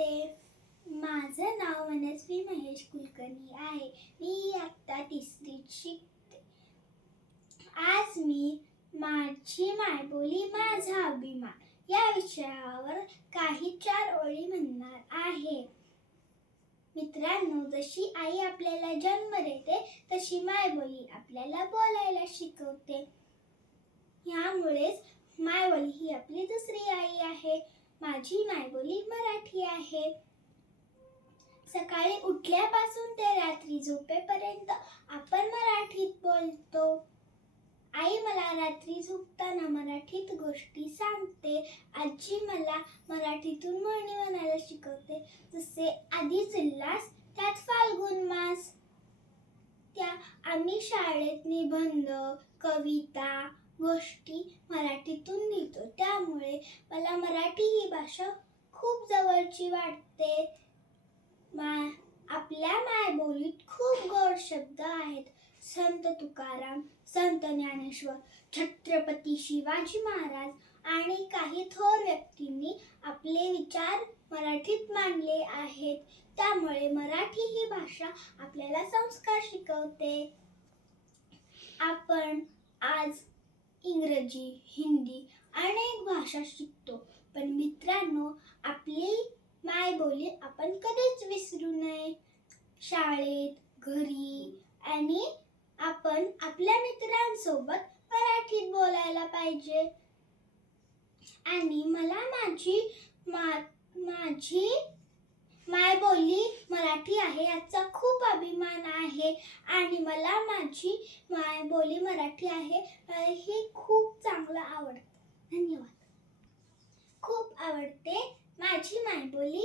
नमस्ते. माझं नाव मनस्वी महेश कुलकर्णी आहे. मी इयत्ता तिसरीत शिकते. आज मी माझी मायबोली माझा अभिमान या विषयावर काही 4 ओळी म्हणणार आहे. मित्रांनो, जशी आई आपल्याला जन्म देते तशी मायबोली आपल्याला बोलायला शिकवते. यामुळेच मायबोली ही आपली दुसरी आई आहे. माझी मायबोली मराठी आहे. सकाळी उठल्यापासून ते रात्री झोपेपर्यंत आपण मराठीत बोलतो. आई मला रात्री झोपताना मराठीत गोष्टी सांगते. आजी मला मराठीतून म्हणी म्हणायला शिकवते, जसे आधीच उल्हास त्यात फाल्गुन मास. त्या आम्ही शाळेत निबंध, कविता, गोष्टी मराठीतून लिहितो. त्यामुळे मला मराठी ही भाषा खूप जवळची वाटते. आपल्या मायबोलीत खूप गोड शब्द आहेत. संत तुकाराम, संत ज्ञानेश्वर, छत्रपती शिवाजी महाराज आणि काही थोर व्यक्तींनी आपले विचार मराठीत मांडले आहेत. त्यामुळे मराठी ही भाषा आपल्याला संस्कार शिकवते. आपण आज इंग्रजी, हिंदी अनेक भाषा शिकतो, पण मित्रांनो, आपली मायबोली आपण कधीच विसरू नये. शाळेत, घरी आणि आपण आपल्या मित्रांसोबत मराठीत बोलायला पाहिजे. आणि मला माझी मायबोली मराठी आहे याचा खूप अभिमान आहे. आणि मला माझी मायबोली मराठी आहे हे खूप चांगलं आवडतं. धन्यवाद. खूप आवडते माझी मायबोली